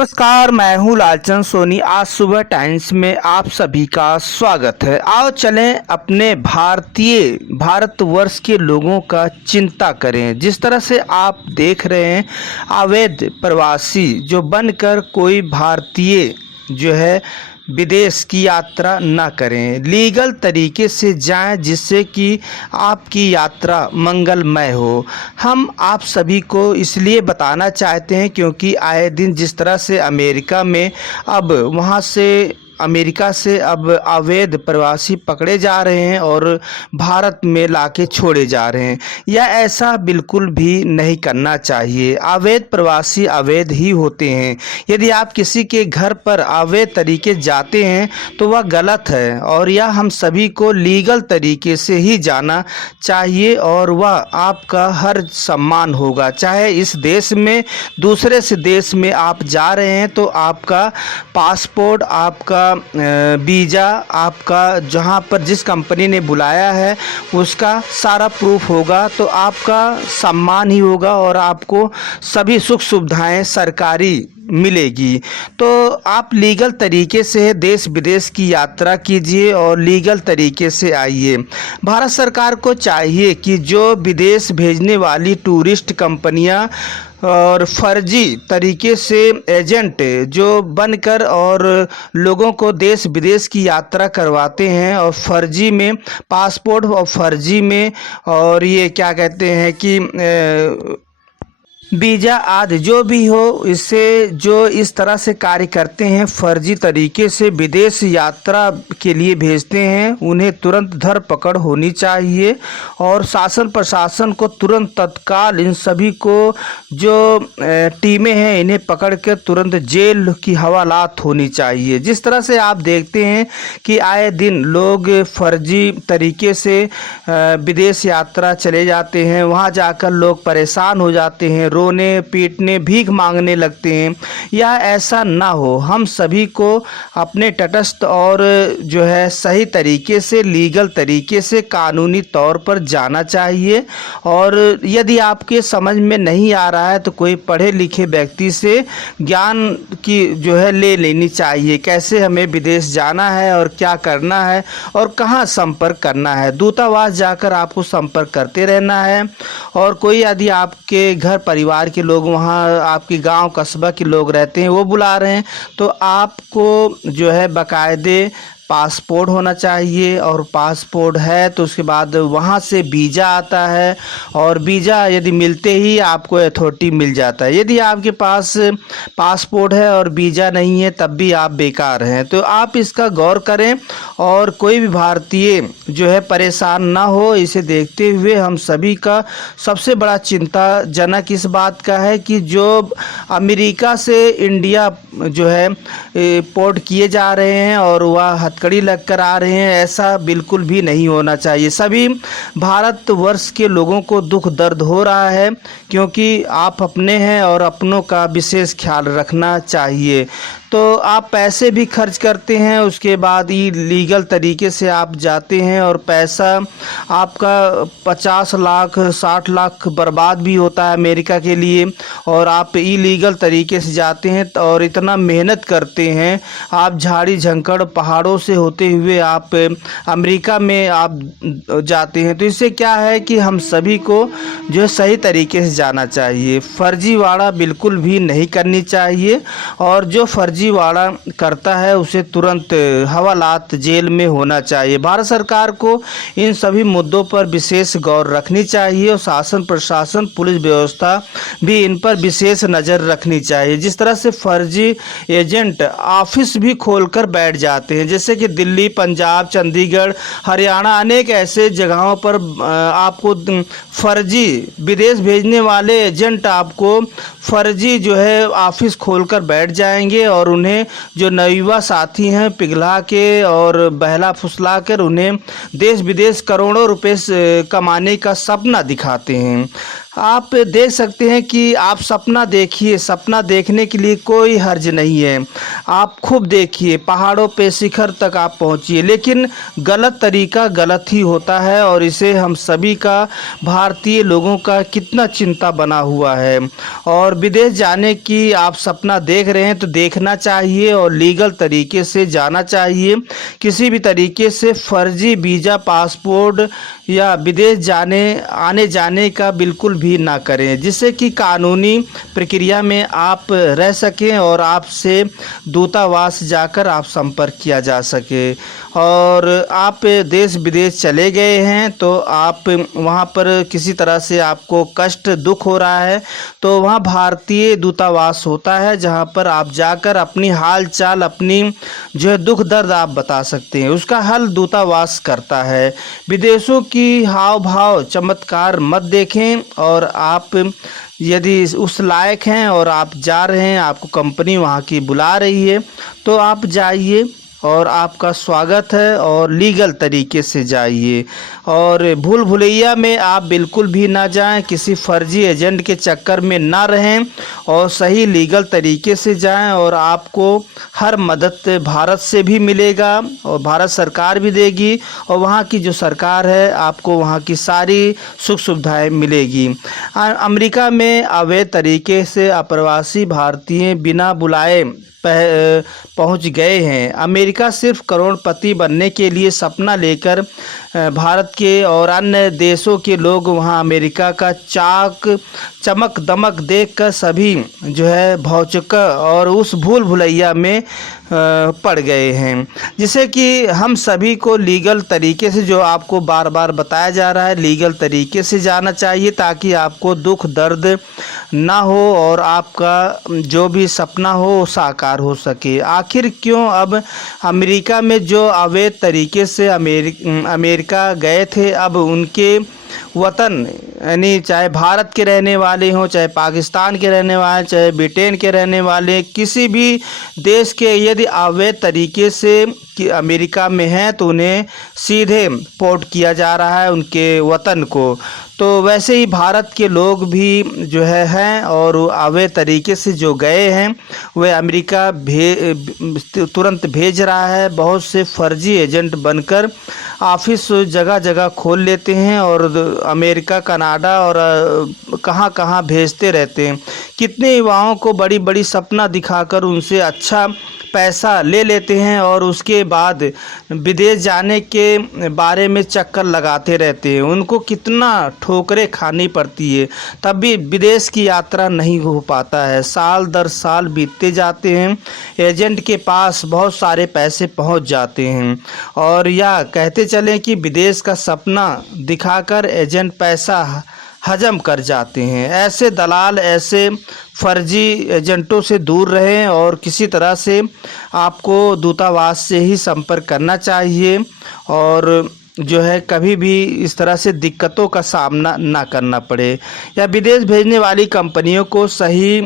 नमस्कार, मैं हूँ लालचंद सोनी। आज सुबह टाइम्स में आप सभी का स्वागत है। आओ चलें अपने भारतवर्ष के लोगों का चिंता करें। जिस तरह से आप देख रहे हैं, अवैध प्रवासी जो बनकर कोई भारतीय जो है विदेश की यात्रा ना करें, लीगल तरीके से जाएं, जिससे कि आपकी यात्रा मंगलमय हो। हम आप सभी को इसलिए बताना चाहते हैं क्योंकि आए दिन जिस तरह से अमेरिका से अब अवैध प्रवासी पकड़े जा रहे हैं और भारत में लाके छोड़े जा रहे हैं, यह ऐसा बिल्कुल भी नहीं करना चाहिए। अवैध प्रवासी अवैध ही होते हैं। यदि आप किसी के घर पर अवैध तरीके जाते हैं तो वह गलत है और यह हम सभी को लीगल तरीके से ही जाना चाहिए और वह आपका हर सम्मान होगा। चाहे इस देश में दूसरे से देश में आप जा रहे हैं तो आपका पासपोर्ट, आपका वीज़ा, आपका जहां पर जिस कंपनी ने बुलाया है उसका सारा प्रूफ होगा तो आपका सम्मान ही होगा और आपको सभी सुख सुविधाएं सरकारी मिलेगी। तो आप लीगल तरीके से देश विदेश की यात्रा कीजिए और लीगल तरीके से आइए। भारत सरकार को चाहिए कि जो विदेश भेजने वाली टूरिस्ट कंपनियां और फर्जी तरीके से एजेंट जो बनकर और लोगों को देश विदेश की यात्रा करवाते हैं और फर्जी में पासपोर्ट और फर्जी में और ये क्या कहते हैं कि वीज़ा आदि जो भी हो, इससे जो इस तरह से कार्य करते हैं, फर्जी तरीके से विदेश यात्रा के लिए भेजते हैं, उन्हें तुरंत धरपकड़ होनी चाहिए और शासन प्रशासन को तुरंत तत्काल इन सभी को जो टीमें हैं इन्हें पकड़ कर तुरंत जेल की हवालात होनी चाहिए। जिस तरह से आप देखते हैं कि आए दिन लोग फर्जी तरीके से विदेश यात्रा चले जाते हैं, वहाँ जाकर लोग परेशान हो जाते हैं, रोने पीटने भीख मांगने लगते हैं। यह ऐसा ना हो। हम सभी को अपने तटस्थ और जो है सही तरीके से लीगल तरीके से कानूनी तौर पर जाना चाहिए और यदि आपके समझ में नहीं आ रहा है तो कोई पढ़े लिखे व्यक्ति से ज्ञान की जो है ले लेनी चाहिए, कैसे हमें विदेश जाना है और क्या करना है और कहाँ संपर्क करना है। दूतावास जाकर आपको संपर्क करते रहना है और कोई यदि आपके घर परिवार के लोग, वहाँ आपके गांव कस्बा के लोग रहते हैं, वो बुला रहे हैं तो आपको जो है बाकायदे पासपोर्ट होना चाहिए और पासपोर्ट है तो उसके बाद वहाँ से वीज़ा आता है और वीज़ा यदि मिलते ही आपको अथॉरिटी मिल जाता है। यदि आपके पास पासपोर्ट है और वीज़ा नहीं है तब भी आप बेकार हैं। तो आप इसका गौर करें और कोई भी भारतीय जो है परेशान ना हो। इसे देखते हुए हम सभी का सबसे बड़ा चिंताजनक इस बात का है कि जो अमेरिका से इंडिया जो है पोर्ट किए जा रहे हैं और वह हथकड़ी लगकर आ रहे हैं, ऐसा बिल्कुल भी नहीं होना चाहिए। सभी भारतवर्ष के लोगों को दुख दर्द हो रहा है क्योंकि आप अपने हैं और अपनों का विशेष ख्याल रखना चाहिए। तो आप पैसे भी खर्च करते हैं, उसके बाद लीगल तरीके से आप जाते हैं और पैसा आपका 50 लाख 60 लाख बर्बाद भी होता है अमेरिका के लिए और आप इलीगल तरीके से जाते हैं और इतना मेहनत करते हैं, आप झाड़ी झंकड़ पहाड़ों से होते हुए आप अमेरिका में आप जाते हैं। तो इससे क्या है कि हम सभी को जो है सही तरीके से जाना चाहिए। फर्जीवाड़ा बिल्कुल भी नहीं करनी चाहिए और जो फर्जीवाड़ा करता है उसे तुरंत हवालात जेल में होना चाहिए। भारत सरकार को इन सभी मुद्दों पर विशेष गौर रखनी चाहिए और शासन प्रशासन पुलिस व्यवस्था भी इन पर विशेष नज़र रखनी चाहिए। जिस तरह से फर्जी एजेंट ऑफिस भी खोलकर बैठ जाते हैं, जैसे कि दिल्ली, पंजाब, चंडीगढ़, हरियाणा, अनेक ऐसे जगहों पर आपको फर्जी विदेश भेजने वाले एजेंट आपको फर्जी जो है ऑफिस खोलकर बैठ जाएंगे और उन्हें जो नवयुवा साथी हैं पिघला के और बहला फुसला कर उन्हें देश विदेश करोड़ों रुपए कमाने का सपना दिखाते हैं। आप देख सकते हैं कि आप सपना देखिए, सपना देखने के लिए कोई हर्ज नहीं है। आप खूब देखिए, पहाड़ों पे शिखर तक आप पहुंचिए, लेकिन गलत तरीका गलत ही होता है और इसे हम सभी का, भारतीय लोगों का कितना चिंता बना हुआ है। और विदेश जाने की आप सपना देख रहे हैं तो देखना चाहिए और लीगल तरीके से जाना चाहिए। किसी भी तरीके से फर्जी वीज़ा, पासपोर्ट या विदेश आने जाने का बिल्कुल भी ना करें, जिससे कि कानूनी प्रक्रिया में आप रह सकें और आपसे दूतावास जाकर आप संपर्क किया जा सके। और आप देश विदेश चले गए हैं तो आप वहाँ पर किसी तरह से आपको कष्ट दुख हो रहा है तो वहाँ भारतीय दूतावास होता है, जहाँ पर आप जाकर अपनी हाल चाल, अपनी जो है दुख दर्द आप बता सकते हैं। उसका हल दूतावास करता है। विदेशों की हाव भाव चमत्कार मत देखें और आप यदि उस लायक हैं और आप जा रहे हैं, आपको कंपनी वहाँ की बुला रही है तो आप जाइए और आपका स्वागत है और लीगल तरीके से जाइए। और भूल भुलैया में आप बिल्कुल भी ना जाएं, किसी फर्जी एजेंट के चक्कर में ना रहें और सही लीगल तरीके से जाएं और आपको हर मदद भारत से भी मिलेगा और भारत सरकार भी देगी और वहाँ की जो सरकार है आपको वहाँ की सारी सुख सुविधाएं मिलेगी। अमेरिका में अवैध तरीके से अप्रवासी भारतीय बिना बुलाए पहुंच गए हैं। अमेरिका सिर्फ करोड़पति बनने के लिए सपना लेकर भारत के और अन्य देशों के लोग वहां अमेरिका का चमक दमक देखकर सभी जो है भौचक्का और उस भूल भुलैया में पड़ गए हैं। जिससे कि हम सभी को लीगल तरीके से, जो आपको बार बार बताया जा रहा है, लीगल तरीके से जाना चाहिए ताकि आपको दुख दर्द ना हो और आपका जो भी सपना हो साकार हो सके। आखिर क्यों अब अमेरिका में जो अवैध तरीके से अमेरिका गए थे, अब उनके वतन यानी चाहे भारत के रहने वाले हों, चाहे पाकिस्तान के रहने वाले, चाहे ब्रिटेन के रहने वाले, किसी भी देश के यदि अवैध तरीके से कि अमेरिका में हैं तो उन्हें सीधे पोर्ट किया जा रहा है उनके वतन को। तो वैसे ही भारत के लोग भी जो हैं और अवैध तरीके से जो गए हैं वे अमेरिका तुरंत भेज रहा है। बहुत से फर्जी एजेंट बनकर ऑफिस जगह जगह खोल लेते हैं और अमेरिका, कनाडा और कहाँ कहाँ भेजते रहते हैं। कितने युवाओं को बड़ी बड़ी सपना दिखाकर उनसे अच्छा पैसा ले लेते हैं और उसके बाद विदेश जाने के बारे में चक्कर लगाते रहते हैं। उनको कितना ठोकरें खानी पड़ती है, तब भी विदेश की यात्रा नहीं हो पाता है। साल दर साल बीतते जाते हैं, एजेंट के पास बहुत सारे पैसे पहुंच जाते हैं और या कहते चलें कि विदेश का सपना दिखाकर एजेंट पैसा हजम कर जाते हैं। ऐसे दलाल, ऐसे फर्जी एजेंटों से दूर रहें और किसी तरह से आपको दूतावास से ही संपर्क करना चाहिए और जो है कभी भी इस तरह से दिक्कतों का सामना ना करना पड़े। या विदेश भेजने वाली कंपनियों को सही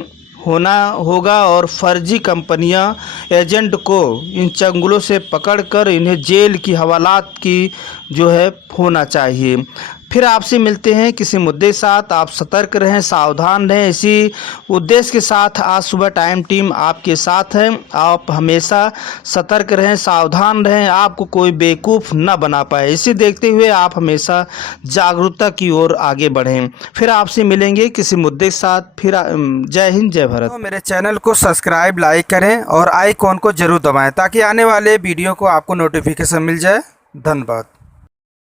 होना होगा और फर्जी कंपनियां एजेंट को इन चंगुलों से पकड़कर इन्हें जेल की हवालात की जो है होना चाहिए। फिर आपसे मिलते हैं किसी मुद्दे के साथ। आप सतर्क रहें, सावधान रहें। इसी उद्देश्य के साथ आज सुबह टाइम टीम आपके साथ है। आप हमेशा सतर्क रहें, सावधान रहें, आपको कोई बेवकूफ़ न बना पाए। इसे देखते हुए आप हमेशा जागरूकता की ओर आगे बढ़ें। फिर आपसे मिलेंगे किसी मुद्दे के साथ। फिर जय हिंद, जय भारत। तो मेरे चैनल को सब्सक्राइब, लाइक करें और आइकॉन को जरूर दबाएं ताकि आने वाले वीडियो को आपको नोटिफिकेशन मिल जाए। धन्यवाद।